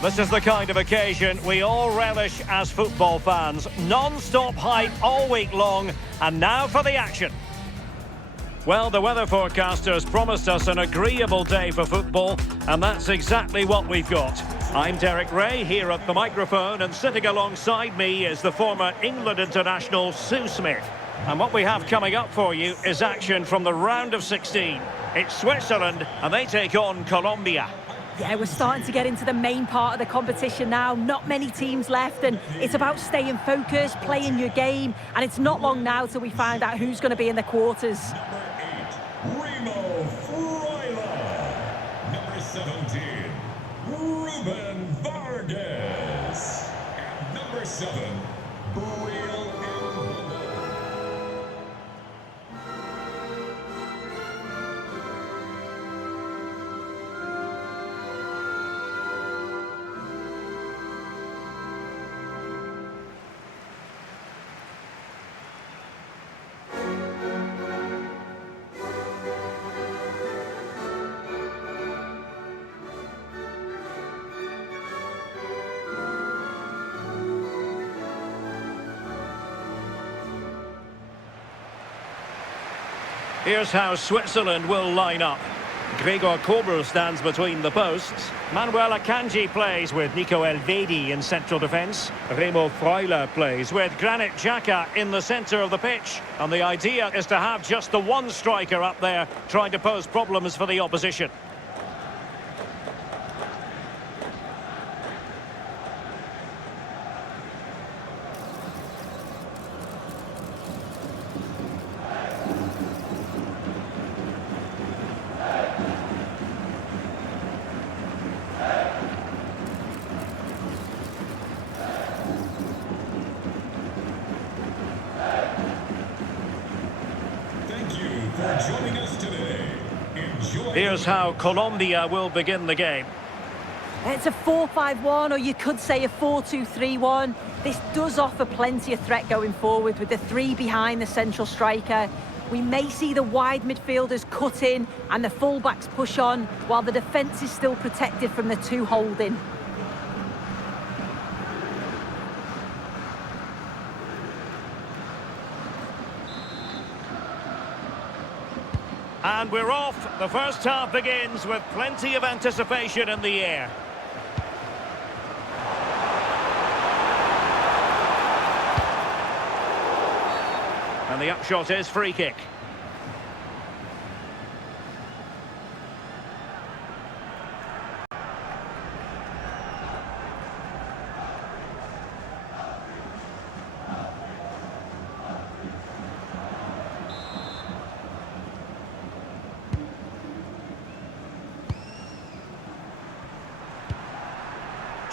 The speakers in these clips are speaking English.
This is the kind of occasion we all relish as football fans. Non-stop hype all week long, and now for the action. Well, the weather forecasters promised us an agreeable day for football, and that's exactly what we've got. I'm Derek Ray, here at the microphone, and sitting alongside me is the former England international Sue Smith. And what we have coming up for you is action from the round of 16. It's Switzerland, and they take on Colombia. Yeah, we're starting to get into the main part of the competition now. Not many teams left, and it's about staying focused, playing your game, and it's not long now till we find out who's going to be in the quarters. Number 17, Ruben Vargas. And number 7, Here's how Switzerland will line up. Gregor Kobel stands between the posts. Manuel Akanji plays with Nico Elvedi in central defence. Remo Freuler plays with Granit Xhaka in the centre of the pitch. And the idea is to have just the one striker up there trying to pose problems for the opposition. joining us today. Here's how Colombia will begin the game. It's a 4-5-1, or you could say a 4-2-3-1. This does offer plenty of threat going forward with the three behind the central striker. We may see the wide midfielders cut in and the fullbacks push on, while the defence is still protected from the two holding. And we're off. The first half begins with plenty of anticipation in the air. And the upshot is free kick.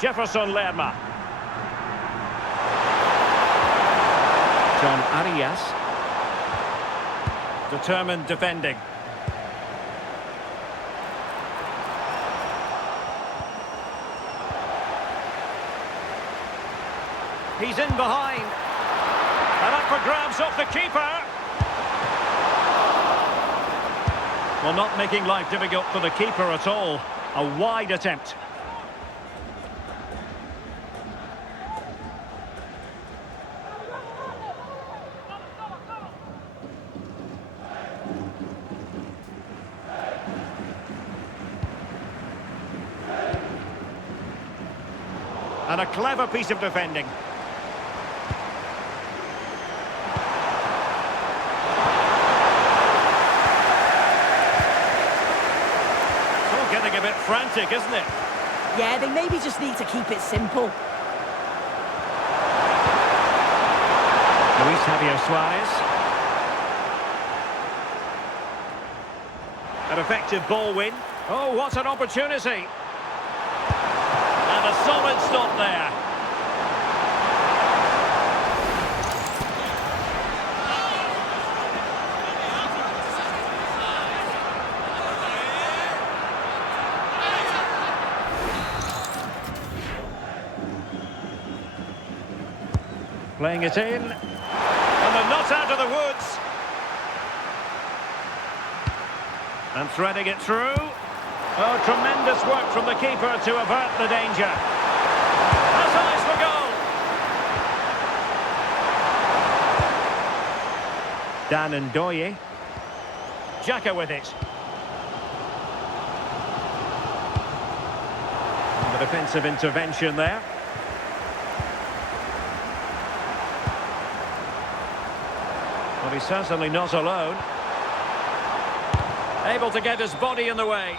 Jefferson Lerma. John Arias. Determined defending. He's in behind. And up for grabs off the keeper. Well, not making life difficult for the keeper at all. A wide attempt. And a clever piece of defending. It's all getting a bit frantic, isn't it? Yeah, they maybe just need to keep it simple. Luis Javier Suarez. An effective ball win. Oh, what an opportunity. A solid stop there. Playing it in. And they're not out of the woods. And threading it through. Oh, tremendous work from the keeper to avert the danger. Has eyes for goal. Dan Ndoye. Xhaka with it. And the defensive intervention there. But he's certainly not alone. Able to get his body in the way.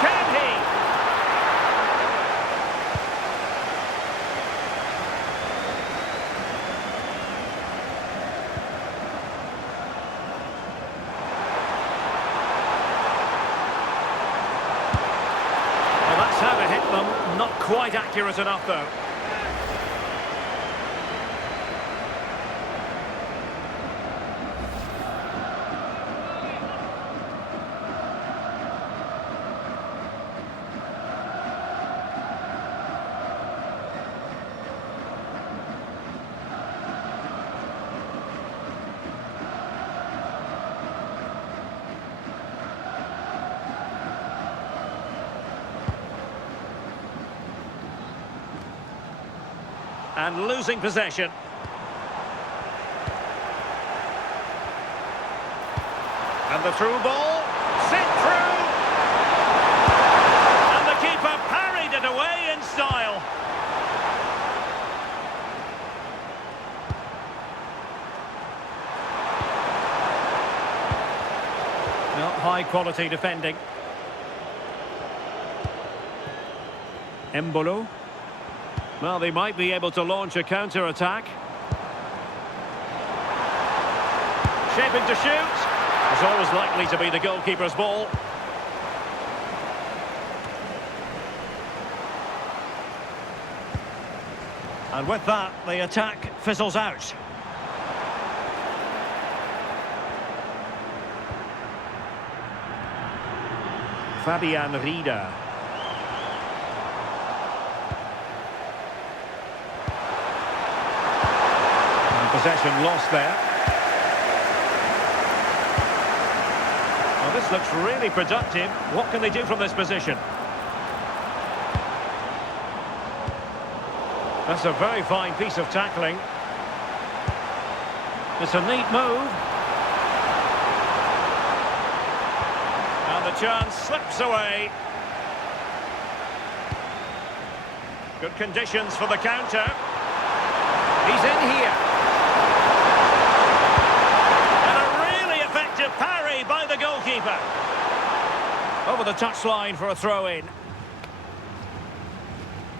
Can he? Well, that's how to hit them. Not quite accurate enough, though. And losing possession. And the through ball. Sent through. And the keeper parried it away in style. Not high quality defending. Embolo. Well, they might be able to launch a counter-attack. Shaping to shoot. It's always likely to be the goalkeeper's ball. And with that, the attack fizzles out. Fabian Rieder. Possession lost there. Well, this looks really productive. What can they do from this position? That's a very fine piece of tackling. It's a neat move. And the chance slips away. Good conditions for the counter. He's in here. Parry by the goalkeeper. Over the touchline for a throw-in.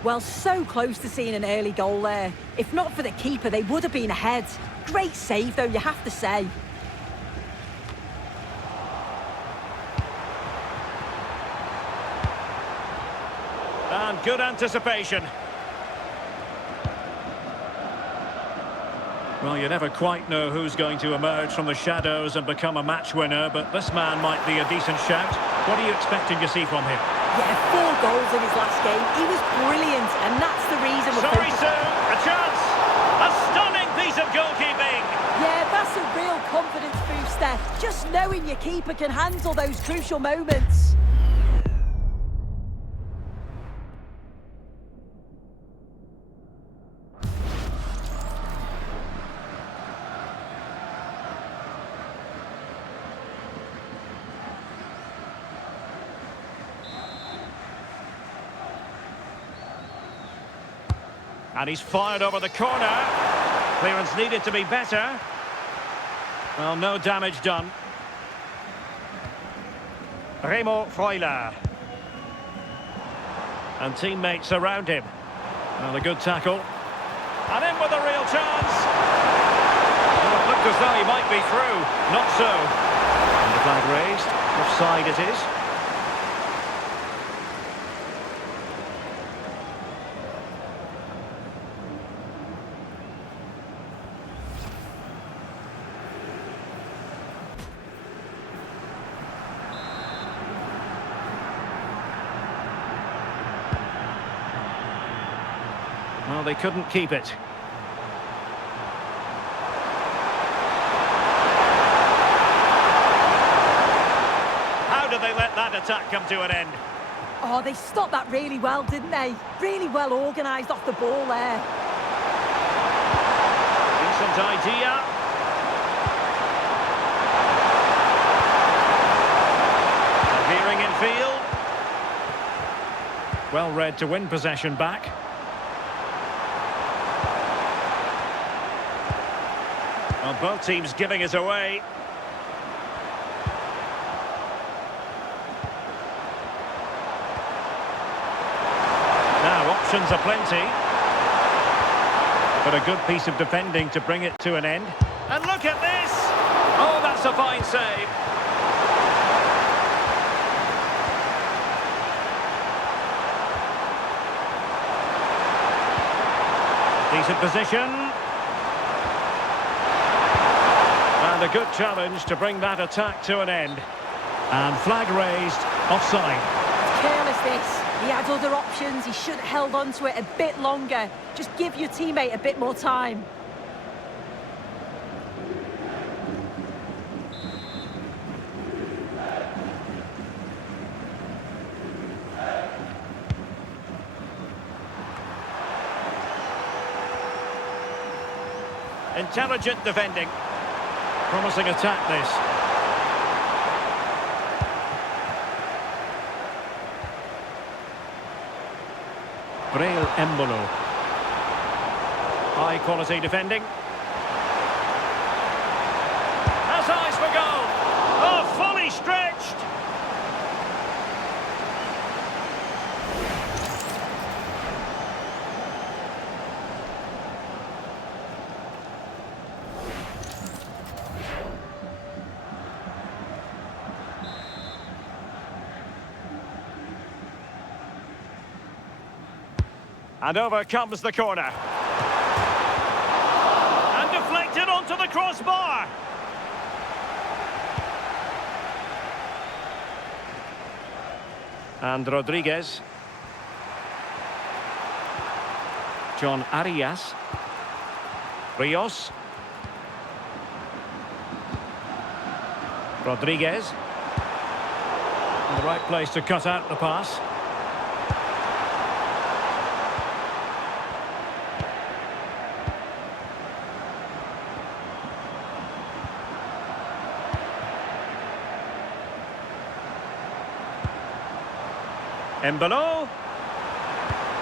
Well, so close to seeing an early goal there. If not for the keeper, they would have been ahead. Great save, though, you have to say. And good anticipation. Well, you never quite know who's going to emerge from the shadows and become a match winner, but this man might be a decent shout. What are you expecting to see from him? Yeah, 4 goals in his last game. He was brilliant, and that's the reason we're Sorry, Sue, a chance! A stunning piece of goalkeeping! Yeah, that's a real confidence booster. Just knowing your keeper can handle those crucial moments. And he's fired over the corner. Clearance needed to be better. Well, no damage done. Remo Freuler. And teammates around him. Well, a good tackle. And in with a real chance. Well, it looked as though he might be through. Not so. And the flag raised. Offside it is. Well, they couldn't keep it. did they let that attack come to an end? Oh, they stopped that really well, didn't they? Really well organised off the ball there. Decent idea. Veering in field. Well read to win possession back. Well, both teams giving it away. Now, options are plenty. But a good piece of defending to bring it to an end. And look at this! Oh, that's a fine save. Decent position. And a good challenge to bring that attack to an end. And flag raised, offside. Careless this. He had other options. He should have held on to it a bit longer. Just give your teammate a bit more time. Intelligent defending. Promising attack, this. Braille Embolo. High quality defending. Has eyes for goal. Oh, fully stretched. And over comes the corner. And deflected onto the crossbar. And Rodriguez. John Arias. Rios. Rodriguez. In the right place to cut out the pass. Embolo.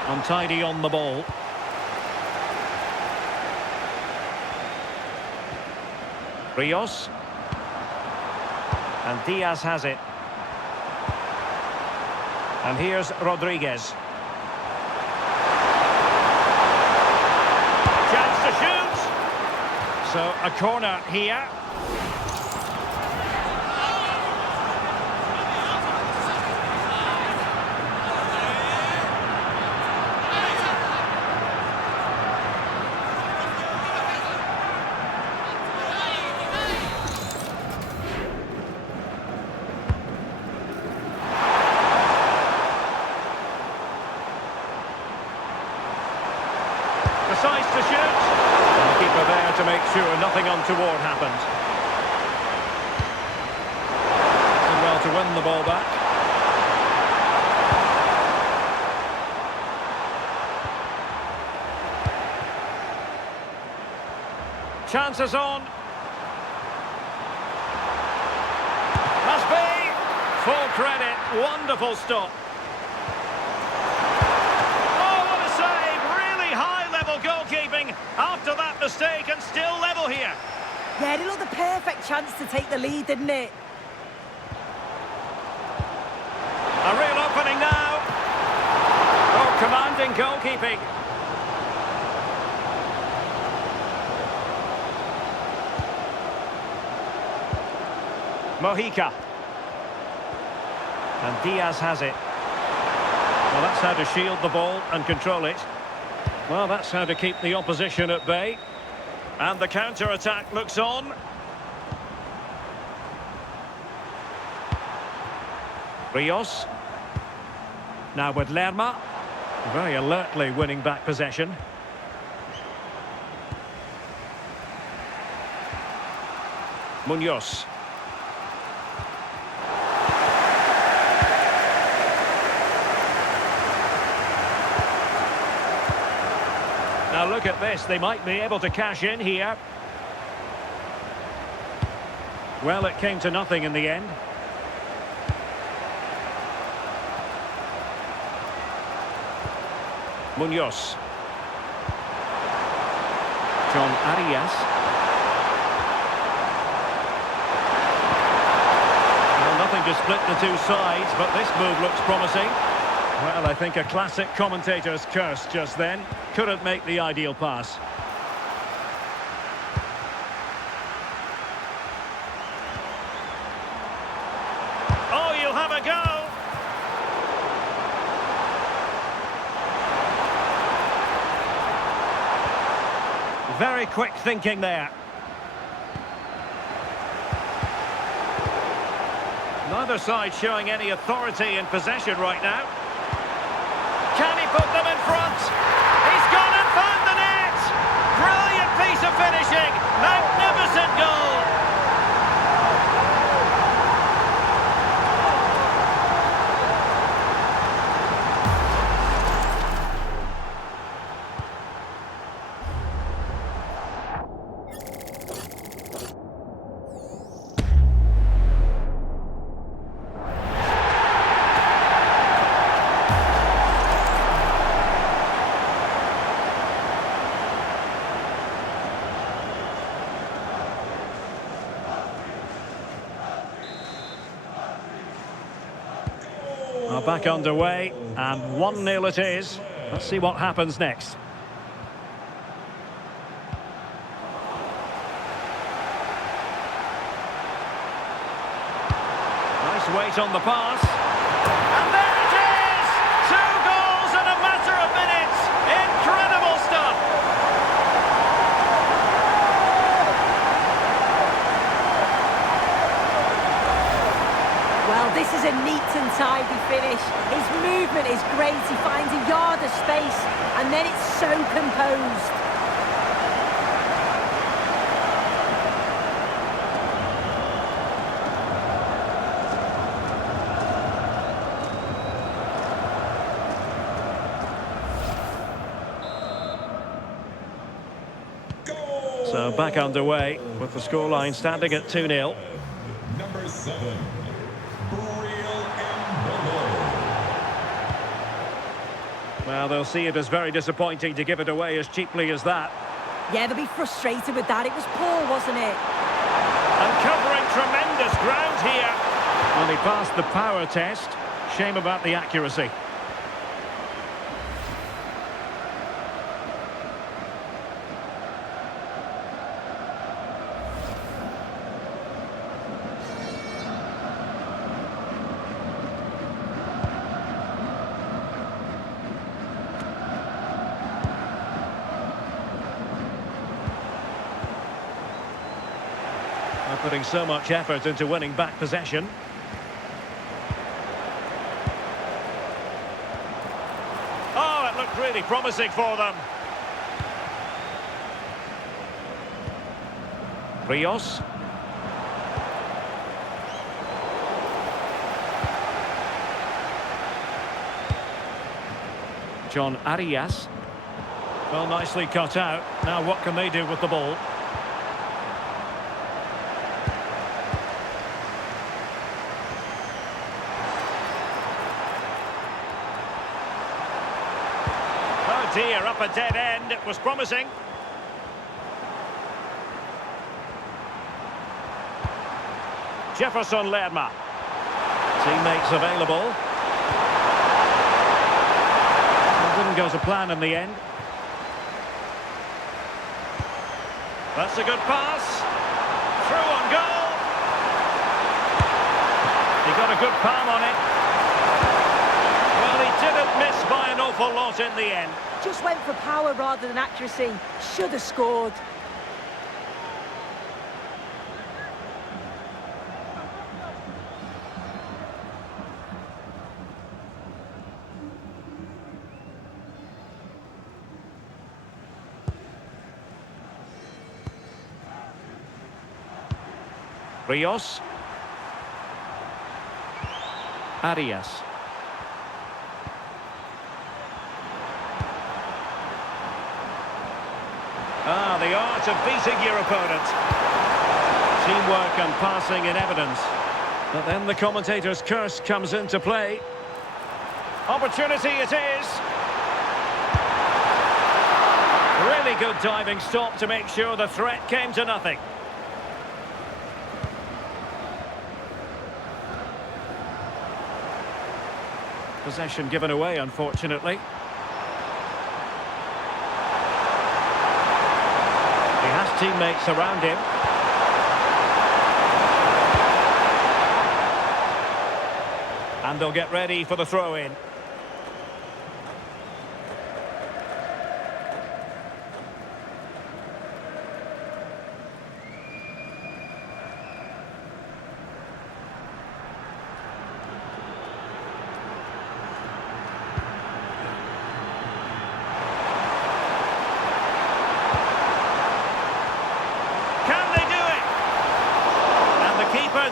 Untidy on the ball. Rios. And Diaz has it. And here's Rodriguez. Chance to shoot. So a corner here. Decides to shoot. And the keeper there to make sure nothing untoward happened. Did well to win the ball back. Chances on. Must be. Full credit. Wonderful stop. Goalkeeping after that mistake and still level here. Yeah, it looked the perfect chance to take the lead, didn't it? A real opening now. Oh, commanding goalkeeping. Mojica. And Diaz has it. Well, that's how to shield the ball and control it. Well, that's how to keep the opposition at bay. And the counter-attack looks on. Rios. Now with Lerma. Very alertly winning back possession. Munoz. look at this. They might be able to cash in here. Well, it came to nothing in the end. Munoz. John Arias. Well, nothing to split the two sides, but this move looks promising. Well, I think a classic commentator's curse just then. Couldn't make the ideal pass. Oh, you'll have a go! Very quick thinking there. Neither side showing any authority in possession right now. Can he put them in front? He's gone and found the net! Brilliant piece of finishing! Magnificent goal! Back underway, and 1-0 it is. Let's see what happens next. Nice weight on the pass. And there it is! 2 goals in a matter of minutes! Incredible stuff! Well, this is a neat and tidy finish. His movement is great. He finds a yard of space, and then it's so composed. So back underway with the scoreline standing at 2-0. Number 7. Well, they'll see it as very disappointing to give it away as cheaply as that. Yeah, they'll be frustrated with that. It was poor, wasn't it? And covering tremendous ground here. Well, he passed the power test. Shame about the accuracy. Putting so much effort into winning back possession. Oh, it looked really promising for them. Rios. John Arias. Well, nicely cut out. Now what can they do with the ball? Dear, up a dead end. It was promising. Jefferson Lerma. Teammates available. It didn't go to plan in the end. That's a good pass. Through on goal. He got a good palm on it. Well, he didn't miss by an awful lot in the end. Just went for power rather than accuracy. Should have scored. Rios. Arias. the art of beating your opponent. Teamwork and passing in evidence. But then the commentator's curse comes into play. Opportunity it is. Really good diving stop to make sure the threat came to nothing. Possession given away, unfortunately. He has teammates around him. And they'll get ready for the throw-in.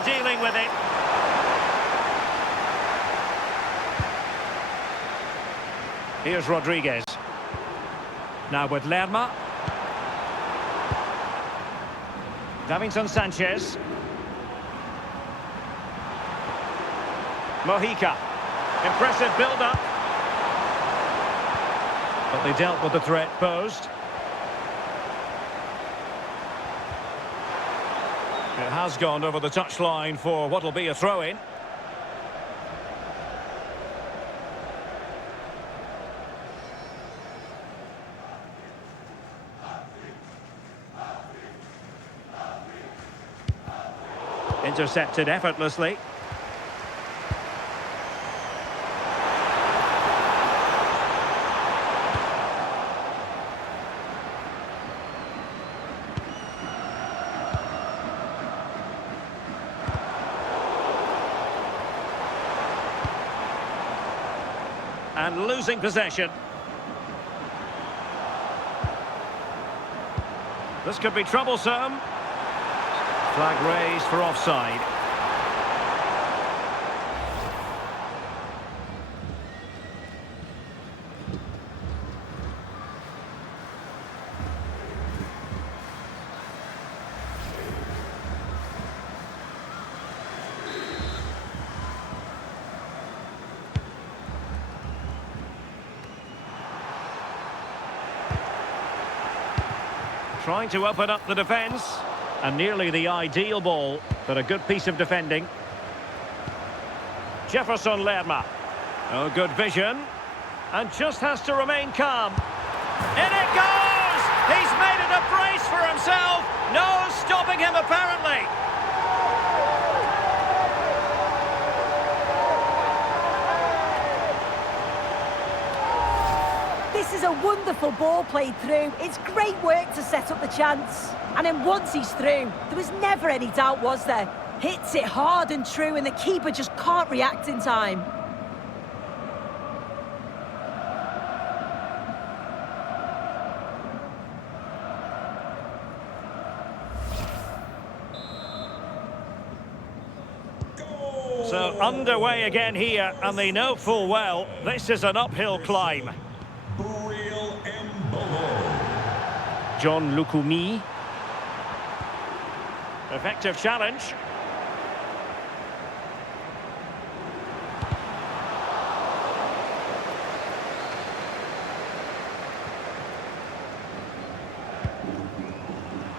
Dealing with it. Here's Rodriguez. Now with Lerma. Davinson Sanchez. Mojica. Impressive build-up. But they dealt with the threat posed. It has gone over the touchline for what will be a throw-in. Intercepted effortlessly. And losing possession. This could be troublesome. Flag raised for offside. Trying to open up the defence. And nearly the ideal ball, but a good piece of defending. Jefferson Lerma. Oh, good vision. And just has to remain calm. In it goes! He's made it a brace for himself. No stopping him, apparently. This is a wonderful ball played through. It's great work to set up the chance. And then once he's through, there was never any doubt, was there? Hits it hard and true, and the keeper just can't react in time. So underway again here, and they know full well this is an uphill climb. John Lukumi. Effective challenge.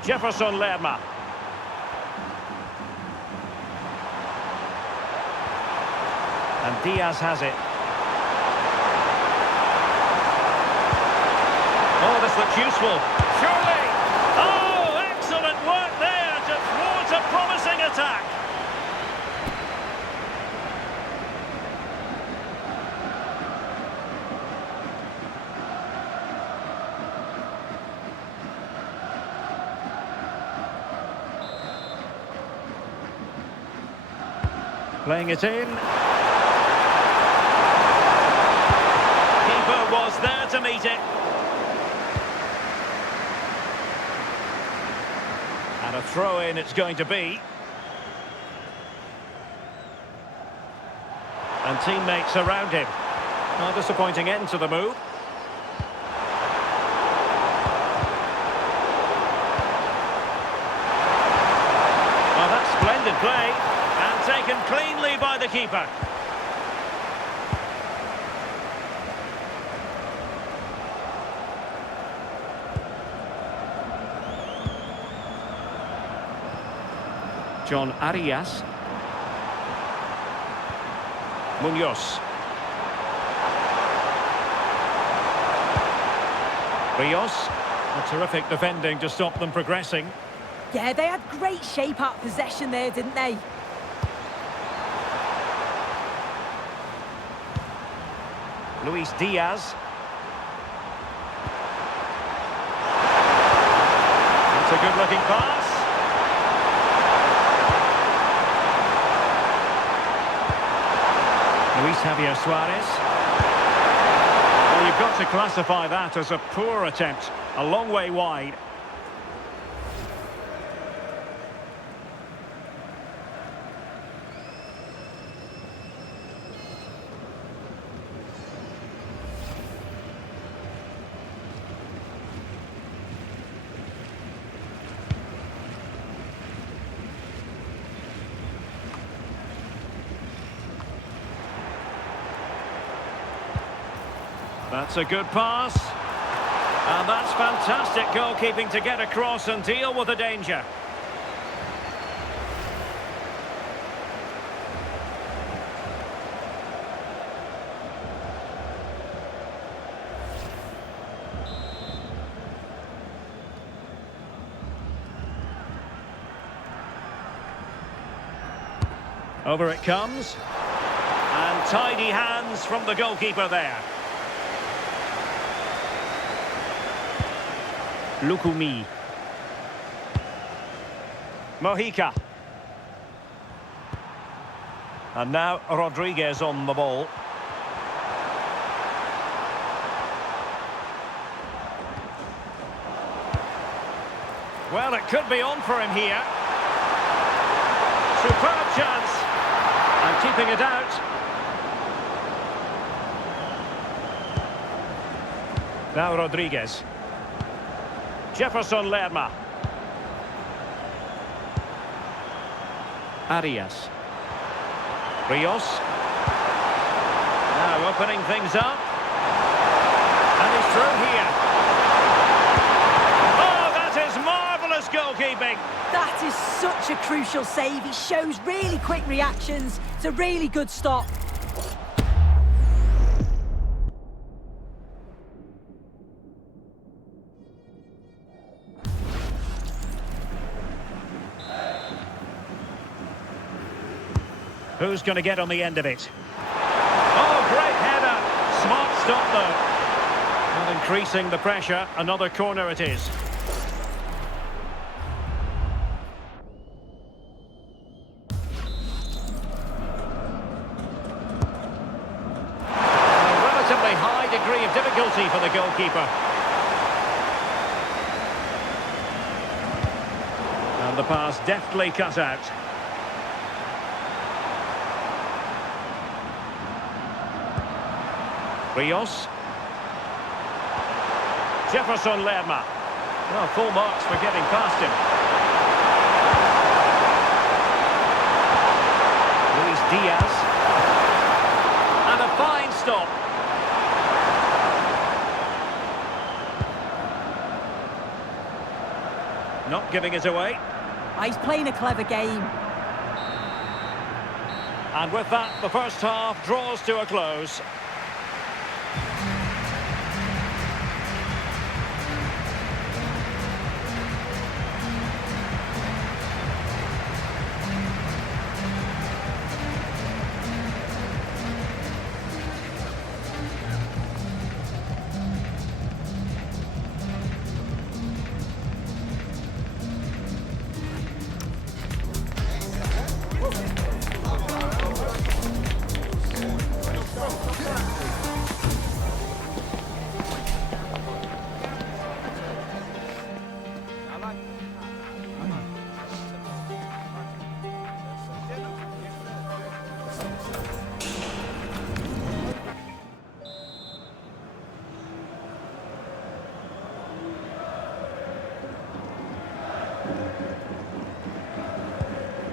Jefferson Lerma. And Diaz has it. Oh, this looks useful. Surely! Oh, excellent work there to thwart a promising attack. Playing it in. Keeper was there to meet it. And a throw-in it's going to be. And teammates around him. A disappointing end to the move. the keeper. John Arias. Munoz. Rios. A terrific defending to stop them progressing. Yeah, they had great shape out possession there, didn't they? Luis Diaz. It's a good-looking pass. Luis Javier Suarez. Well, you've got to classify that as a poor attempt. A long way wide. That's a good pass. And that's fantastic goalkeeping to get across and deal with the danger. Over it comes. And tidy hands from the goalkeeper there. Lukumi. Mojica. And now Rodriguez on the ball. Well, it could be on for him here. Superb chance. And keeping it out. Now Rodriguez. Jefferson Lerma. Arias. Rios. Now opening things up. And he's through here. Oh, that is marvellous goalkeeping. That is such a crucial save. He shows really quick reactions. It's a really good stop. Who's going to get on the end of it? Oh, great header. Smart stop, though. Not increasing the pressure. Another corner it is. A relatively high degree of difficulty for the goalkeeper. And the pass deftly cut out. Rios. Jefferson Lerma. Well, full marks for getting past him. Luis Diaz. And a fine stop. Not giving it away. He's playing a clever game. And with that, the first half draws to a close.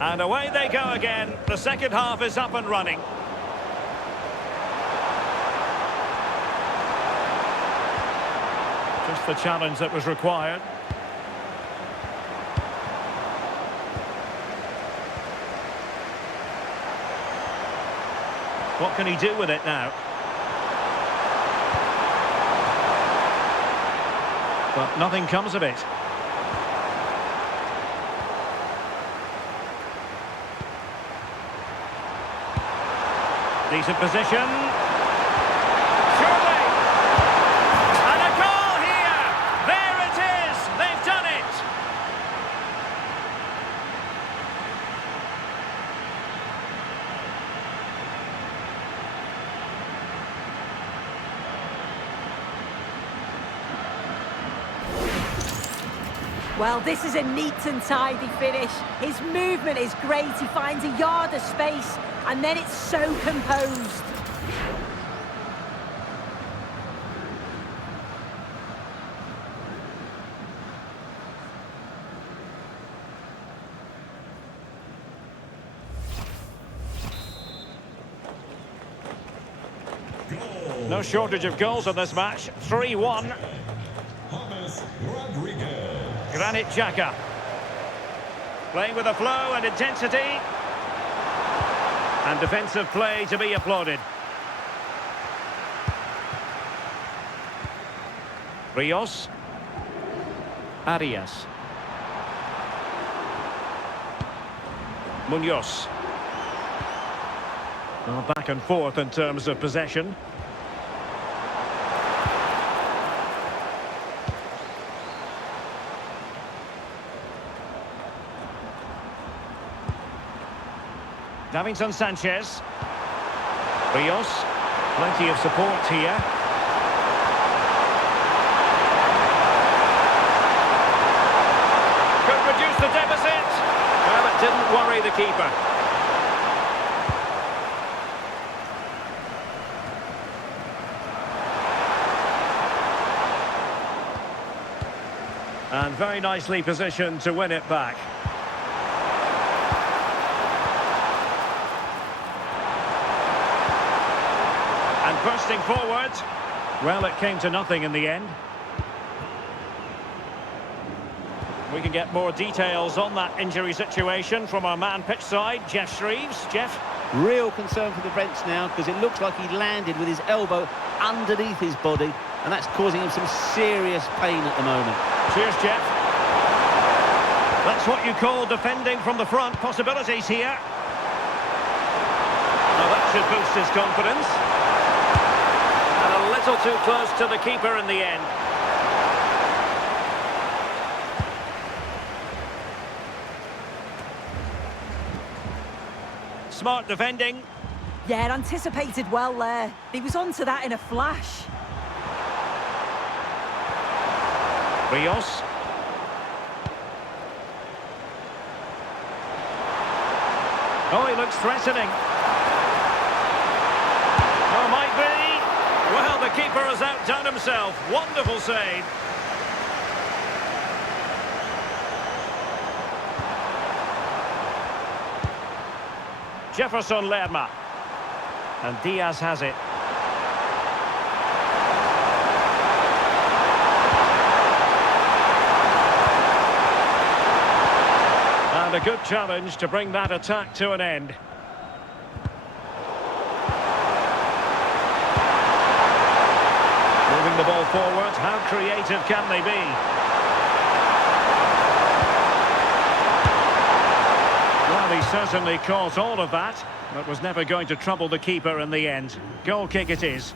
And away they go again. The second half is up and running. Just the challenge that was required. What can he do with it now? But nothing comes of it. Decent position. Surely! And a goal here! There it is! They've done it! Well, this is a neat and tidy finish. His movement is great. He finds a yard of space, and then it's so composed. No shortage of goals in this match. 3-1. Granit Xhaka. Playing with a flow and intensity. And defensive play to be applauded. Rios. Arias. Munoz. Well, back and forth in terms of possession. Davinson Sanchez. Rios. Plenty of support here. Could reduce the deficit. Well, it didn't worry the keeper. And very nicely positioned to win it back. Bursting forward. Well, it came to nothing in the end. We can get more details on that injury situation from our man pitch side, Jeff Shreves. Jeff? Real concern for the Reds now, because it looks like he landed with his elbow underneath his body, and that's causing him some serious pain at the moment. Cheers, Jeff. That's what you call defending from the front. Possibilities here. Now that should boost his confidence. And a little too close to the keeper in the end. Smart defending. Yeah, anticipated well there. He was onto that in a flash. Rios. Oh, he looks threatening. Oh, might be. Well, the keeper has outdone himself. Wonderful save. Jefferson Lerma. And Diaz has it. And a good challenge to bring that attack to an end. Moving the ball forward, how creative can they be? Well, he certainly caught all of that, but was never going to trouble the keeper in the end. Goal kick it is.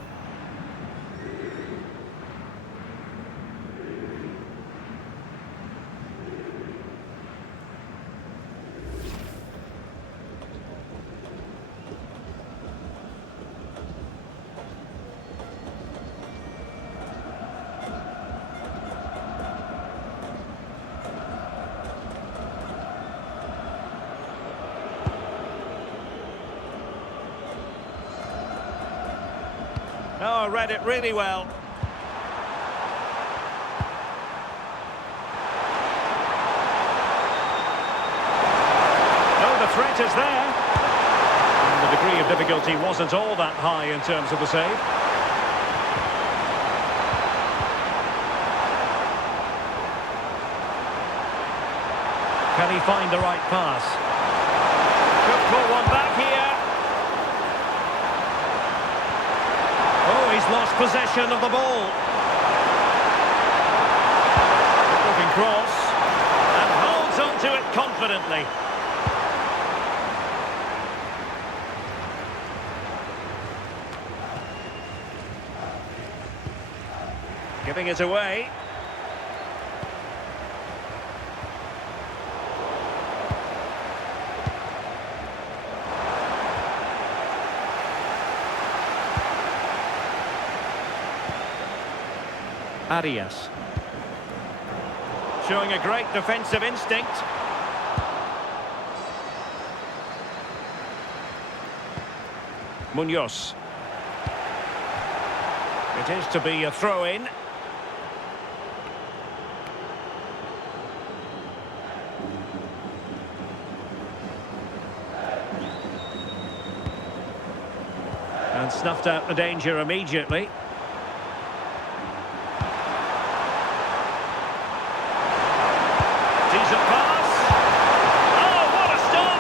Oh, read it really well. Oh, degree of difficulty wasn't all that high in terms of the save. Can he find the right pass? Could pull one back here. Oh, he's lost possession of the ball. Looking cross. And holds on to it confidently. Giving it away. Arias. Showing a great defensive instinct. Munoz. It is to be a throw-in. And snuffed out the danger immediately. Decent pass. Oh, what a stop!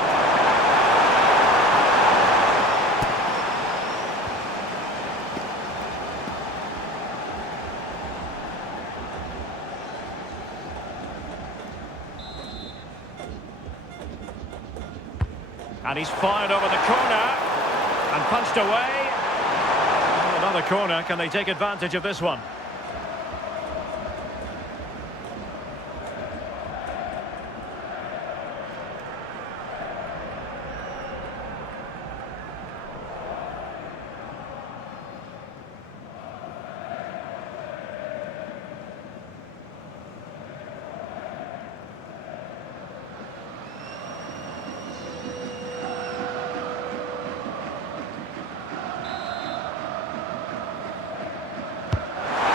And he's fired over the corner and punched away. Another corner. Can they take advantage of this one?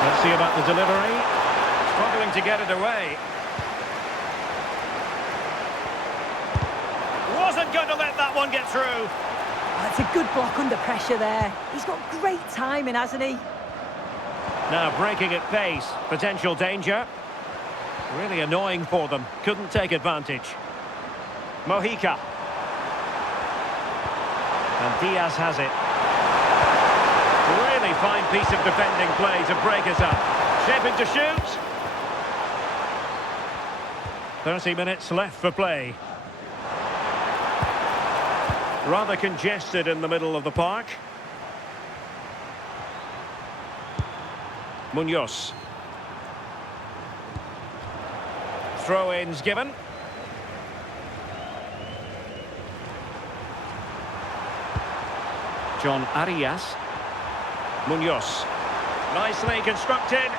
Let's see about the delivery. Struggling to get it away. Wasn't going to let that one get through. That's a good block under pressure there. He's got great timing, hasn't he? Now breaking at pace. Potential danger. Really annoying for them. Couldn't take advantage. Mojica. And Diaz has it. Really fine piece of defending play to break it up. Shaping to shoot. 30 minutes left for play. Rather congested in the middle of the park. Munoz. Throw-ins given. John Arias. Munoz. Nicely constructed.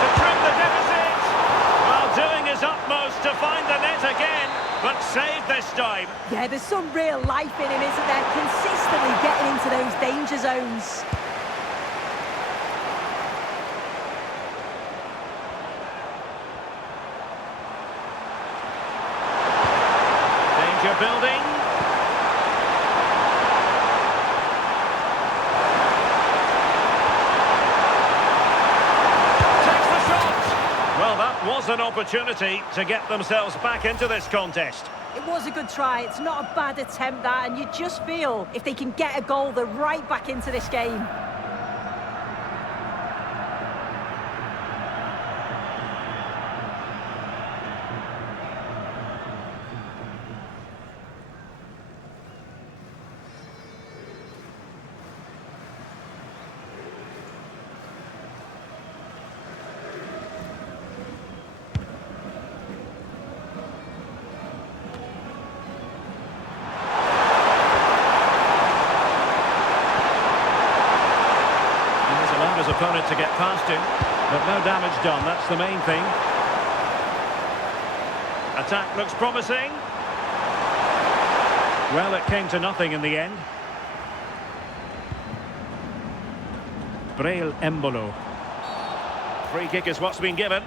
To trim the deficit. While doing his utmost to find the net again, but saved this time. Yeah, there's some real life in him, isn't there? Consistently getting into those danger zones. Danger building. Well, that was an opportunity to get themselves back into this contest. It was a good try. It's not a bad attempt, that, and you just feel if they can get a goal, they're right back into this game. His opponent to get past him, but no damage done. That's the main thing. Attack looks promising. Well, it came to nothing in the end. Braille Embolo. Free kick is what's been given.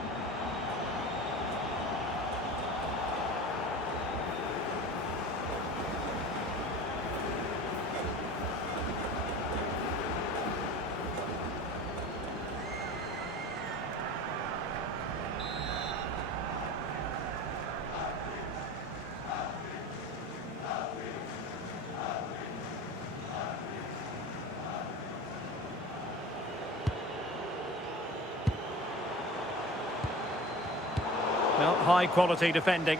high-quality defending.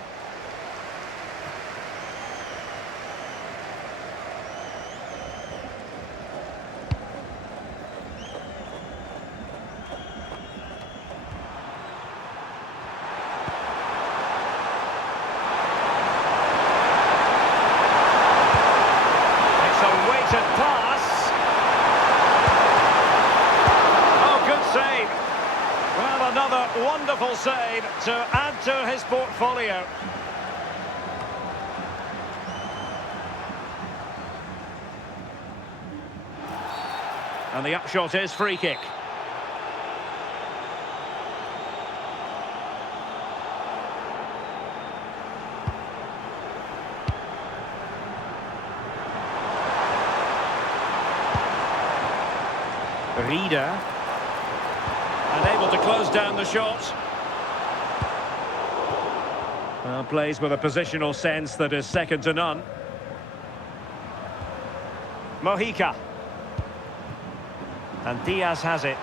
Pass. Oh, good save. Well, another wonderful save to add to his portfolio. And the upshot is free kick. Reader, unable to close down the shot. Well, plays with a positional sense that is second to none. Mojica. And Diaz has it.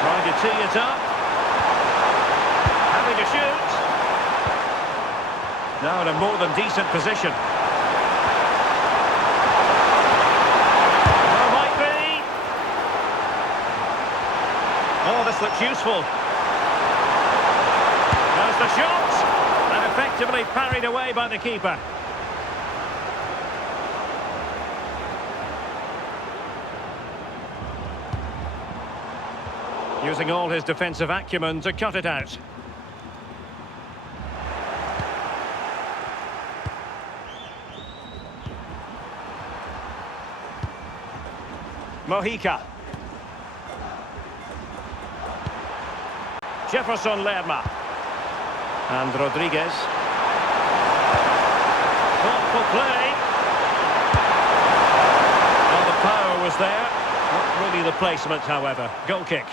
Trying to tee it up. Having to shoot. Now in a more than decent position. Oh, this looks useful. There's the shot, and effectively parried away by the keeper. Using all his defensive acumen to cut it out. Mojica. Jefferson Lerma. And Rodriguez. Thoughtful play. Well, the power was there. Not really the placement, however. Goal kick.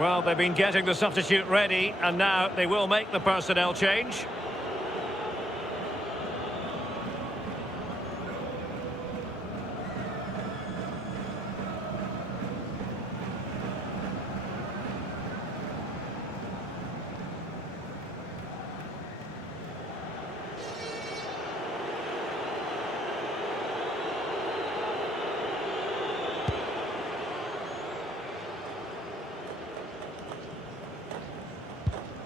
Well, they've been getting the substitute ready, and now they will make the personnel change.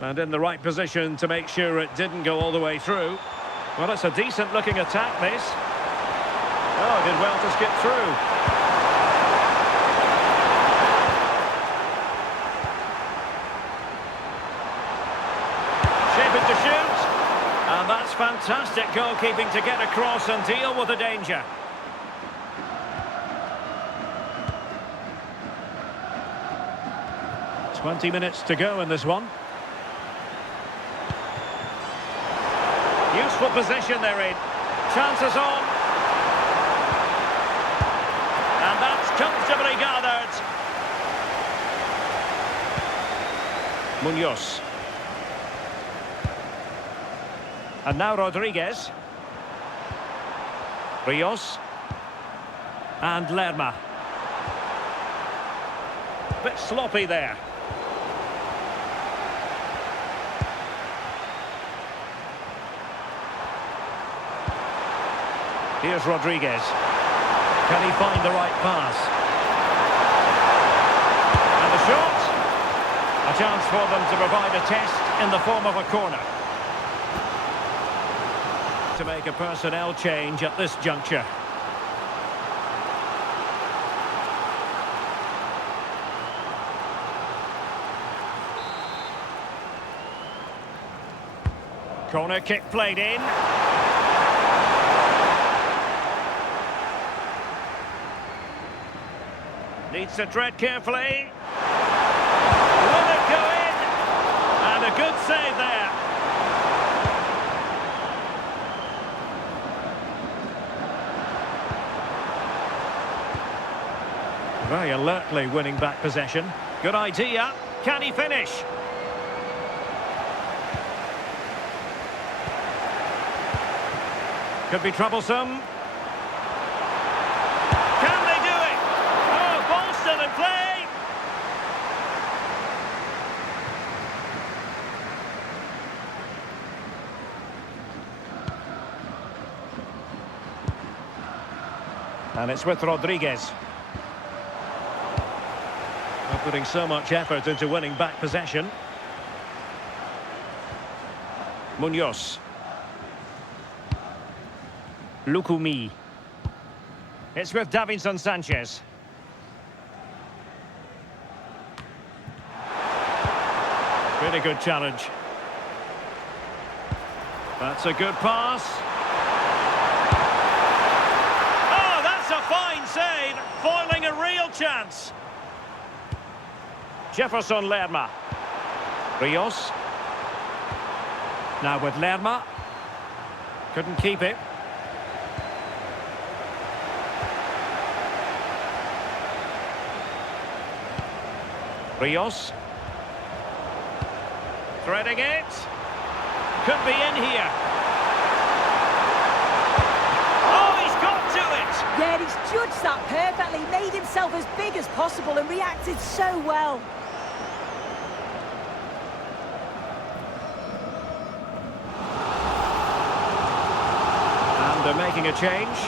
And in the right position to make sure it didn't go all the way through. Well, it's a decent-looking attack, this. Oh, did well to skip through. Shaping to shoot. And that's fantastic goalkeeping to get across and deal with the danger. "20 minutes to go in this one. Useful position they're in. Chances on. And that's comfortably gathered. Munoz. And now Rodriguez. Rios. And Lerma. Bit sloppy there. Here's Rodriguez. Can he find the right pass? And the shot. A chance for them to provide a test in the form of a corner. To make a personnel change at this juncture. Corner kick played in. Needs to tread carefully. Will it go in? And a good save there. Very alertly winning back possession. Good idea. Can he finish? Could be troublesome. Can they do it? Oh, And it's with Rodriguez. They're putting so much effort into winning back possession. Munoz. Lukumi. It's with Davinson Sanchez. Really good challenge. That's a good pass. Oh, that's a fine save, foiling a real chance. Jefferson Lerma. Rios. Now with Lerma. Couldn't keep it. Rios. Threading it. Could be in here. Oh, he's got to it! Yeah, he's judged that perfectly, made himself as big as possible and reacted so well. And they're making a change.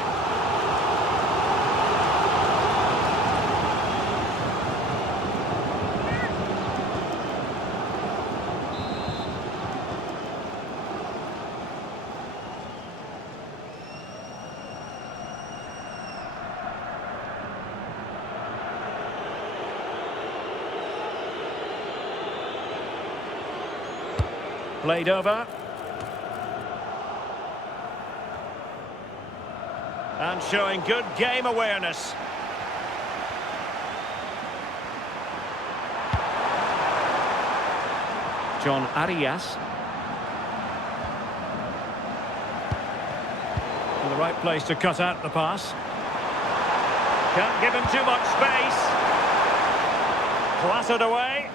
Played over. And showing good game awareness. John Arias. In the right place to cut out the pass. Can't give him too much space. Clattered away.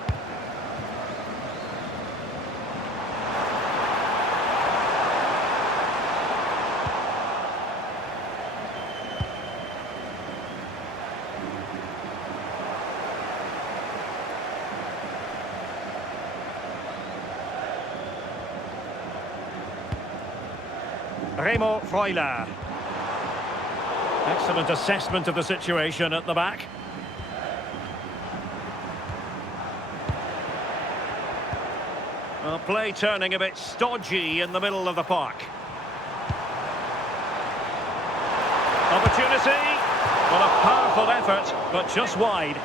Remo Freuler. Excellent assessment of the situation at the back. Well, play turning a bit stodgy in the middle of the park. Opportunity. Well, a powerful effort, but just wide.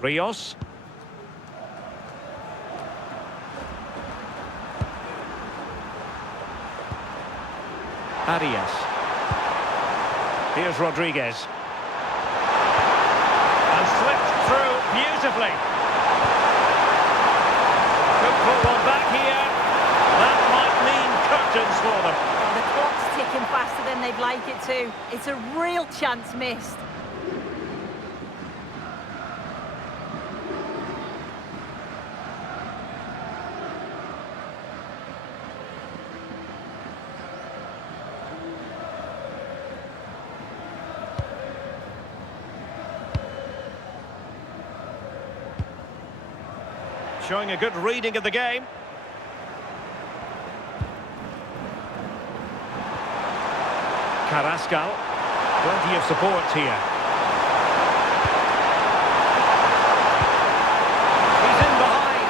Rios. Arias. Here's Rodriguez. And slipped through beautifully. Could put one back here. That might mean curtains for them. The clock's ticking faster than they'd like it to. It's a real chance missed. Showing a good reading of the game. Carrascal. Plenty of support here. He's in behind.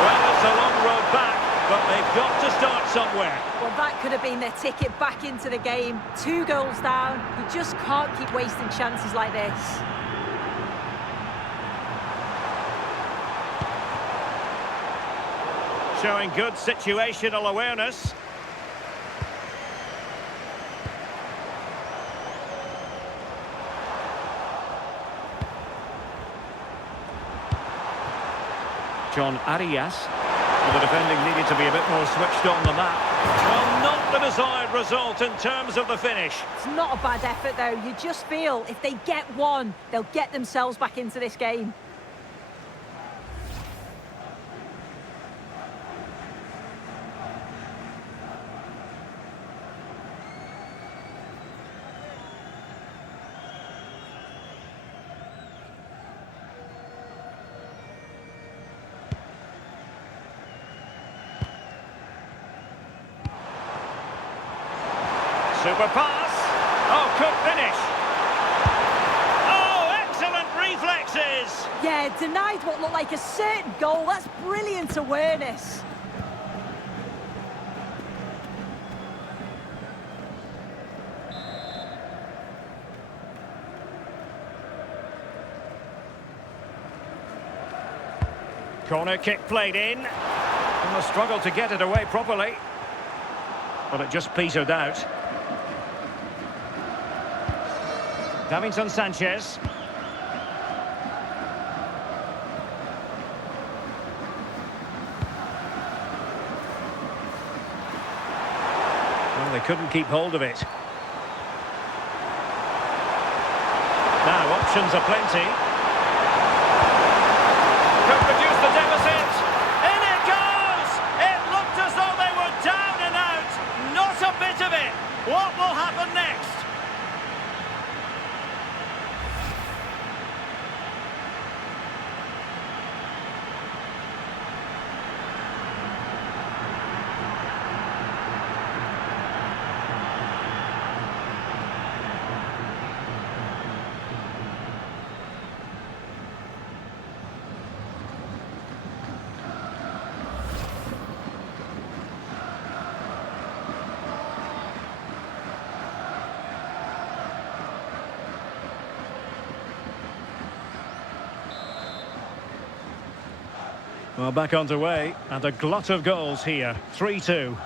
Well, it's a long road back, but they've got to start somewhere. Well, that could have been their ticket back into the game. 2 goals down. You just can't keep wasting chances like this. Showing good situational awareness. John Arias. Well, the defending needed to be a bit more switched on than that. Well, not not the desired result in terms of the finish. It's not a bad effort, though. You just feel if they get one, they'll get themselves back into this game. Super pass. Oh, good finish. Oh, excellent reflexes. Yeah, denied what looked like a certain goal. That's brilliant awareness. Corner kick played in. And the struggle to get it away properly. But it just petered out. Davinson Sanchez. Well, they couldn't keep hold of it. Now, options are plenty. Could reduce the deficit. In it goes! It looked as though they were down and out. Not a bit of it. What will happen next? Well, back underway, and a glut of goals here. 3-2.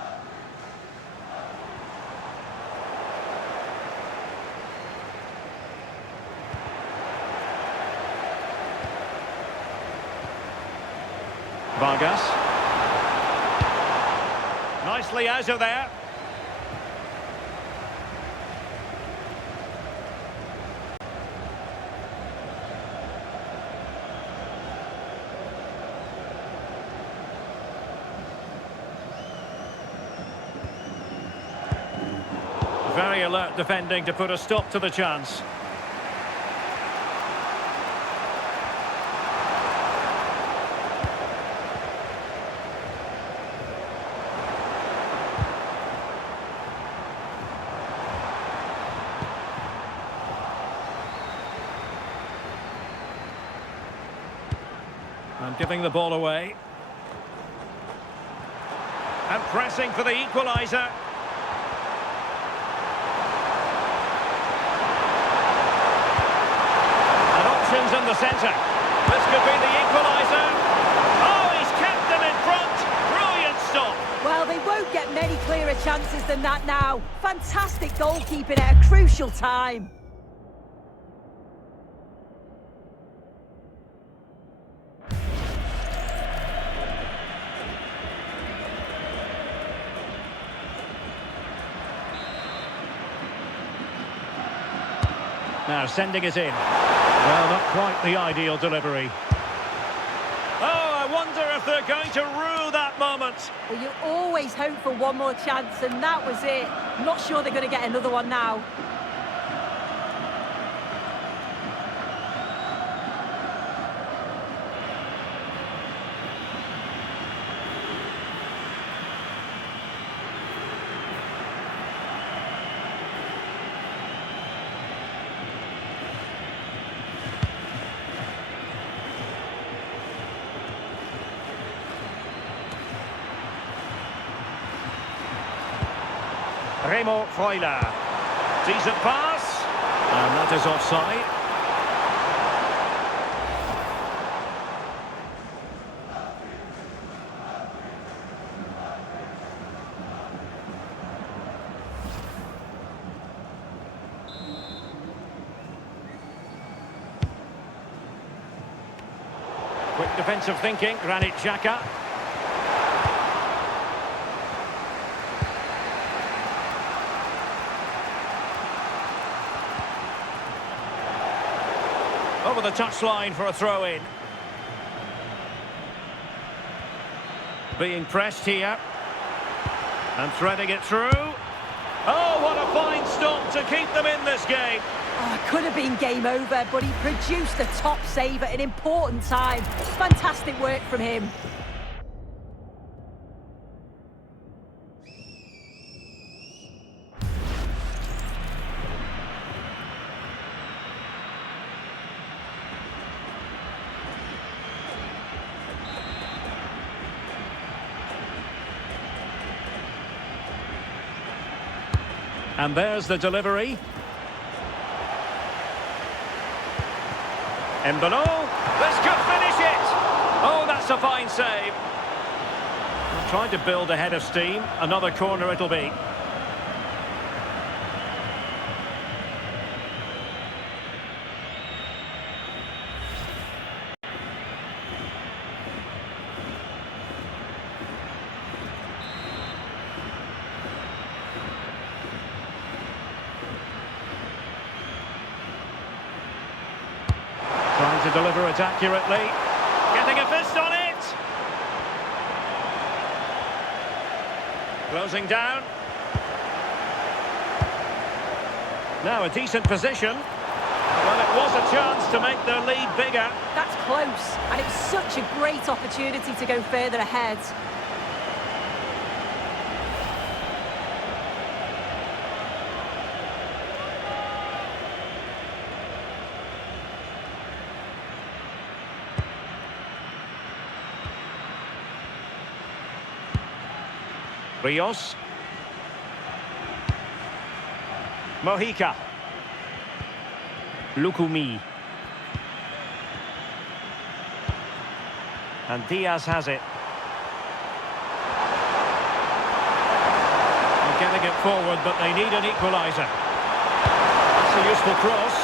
Vargas. Nicely out of there. Very alert defending to put a stop to the chance. And giving the ball away. And pressing for the equaliser. In the centre. This could be the equaliser. Oh, he's kept them in front. Brilliant stop. Well, they won't get many clearer chances than that now. Fantastic goalkeeping at a crucial time. Now sending it in. Well, not quite the ideal delivery. Oh, I wonder if they're going to rue that moment. Well, you always hope for one more chance, and that was it. I'm not sure they're going to get another one now. Remo Freuler. Decent pass. And that is offside. Quick defensive thinking, Granit Xhaka. Over the touchline for a throw-in. Being pressed here. And threading it through. Oh, what a fine stop to keep them in this game. Oh, it could have been game over, but he produced a top save at an important time. Fantastic work from him. And there's the delivery. Embolo. This could finish it. Oh, that's a fine save. Trying to build ahead of steam. Another corner it'll be. Trying to deliver it accurately. Getting a fist on it. Closing down. Now a decent position. Well, it was a chance to make their lead bigger. That's close, and it was such a great opportunity to go further ahead. Rios. Mojica. Lukumi. And Diaz has it. They're getting it forward, but they need an equaliser. That's a useful cross.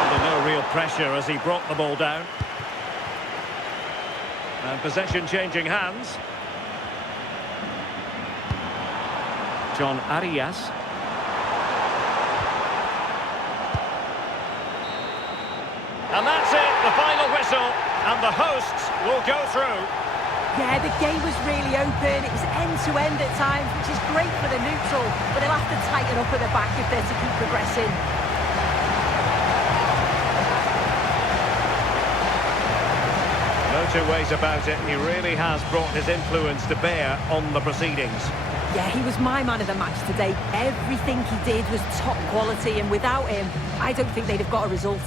Under no real pressure as he brought the ball down. And possession changing hands. John Arias. And that's it, the final whistle, and the hosts will go through. Yeah, the game was really open. It was end-to-end at times, which is great for the neutral, but they'll have to tighten up at the back if they're to keep progressing. No two ways about it, he really has brought his influence to bear on the proceedings. Yeah, he was my man of the match today. Everything he did was top quality, and without him, I don't think they'd have got a result.